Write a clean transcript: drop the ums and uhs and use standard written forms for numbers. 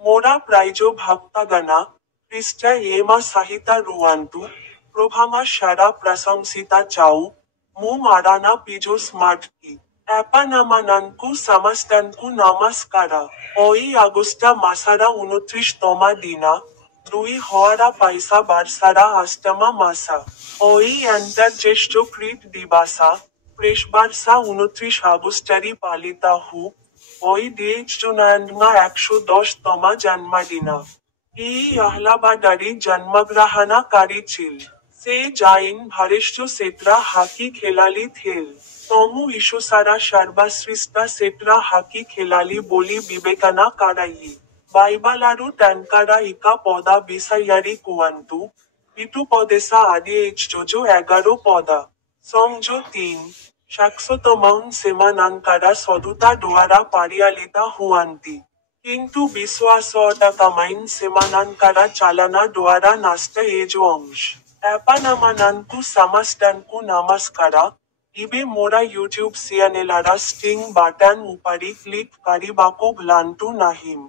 मोरा प्राइजो भक्तगणा क्रिस्ट येमा सहिता रुवान्तु प्रभामा शरा प्रशंसिता चाउ मु माराना पिजो स्मार्ट की एपानामानानकु समस्तनकु नमस्कारा ओई आगुस्टा मासारा 29तमा दिना दुई हवारा पैसा बारसारा अष्टमा मासा ओई एंटर ज्येष्ठो क्रीट दिबासा प्रेशबारसा 29 আগস্টারি পালিতা হু ওই ডিএইচজুনায়ান্ডমা 110তমা জন্মদিনা এই আহলাবাদারি জন্মগ্রহণকারী ছিল সে জাইন ভারেষ্ট সেত্রা হাকি খেলালি থেল তমু ইশোসারা সর্বশ্রেষ্ঠ সেত্রা হাকি খেলালি বলি বিবেকানা কারাই বাইবালারু ট্যানকারা ইকা পদা বিসাইয়ারি কুয়ান্তু পিটু পদেসা আদি এইচজো 11 পদা সংজো 3 শাকসতমং সেমানাঙ্কারা সদুতা দ্বারা পারিয়ালিতা হুয়ান্তি কিন্তু বিশ্বাসটাকামাইন সেমানাঙ্কারা চালানা দ্বারা নাস্ত এজো অংশ এপানামানান্তু সামাস্টানকু নমস্কারা ইবে মোরা ইউটিউব চ্যানেলারা স্টিং বাটন উপারি ক্লিক কারিবাকো ভ্লান্তু নাহিম।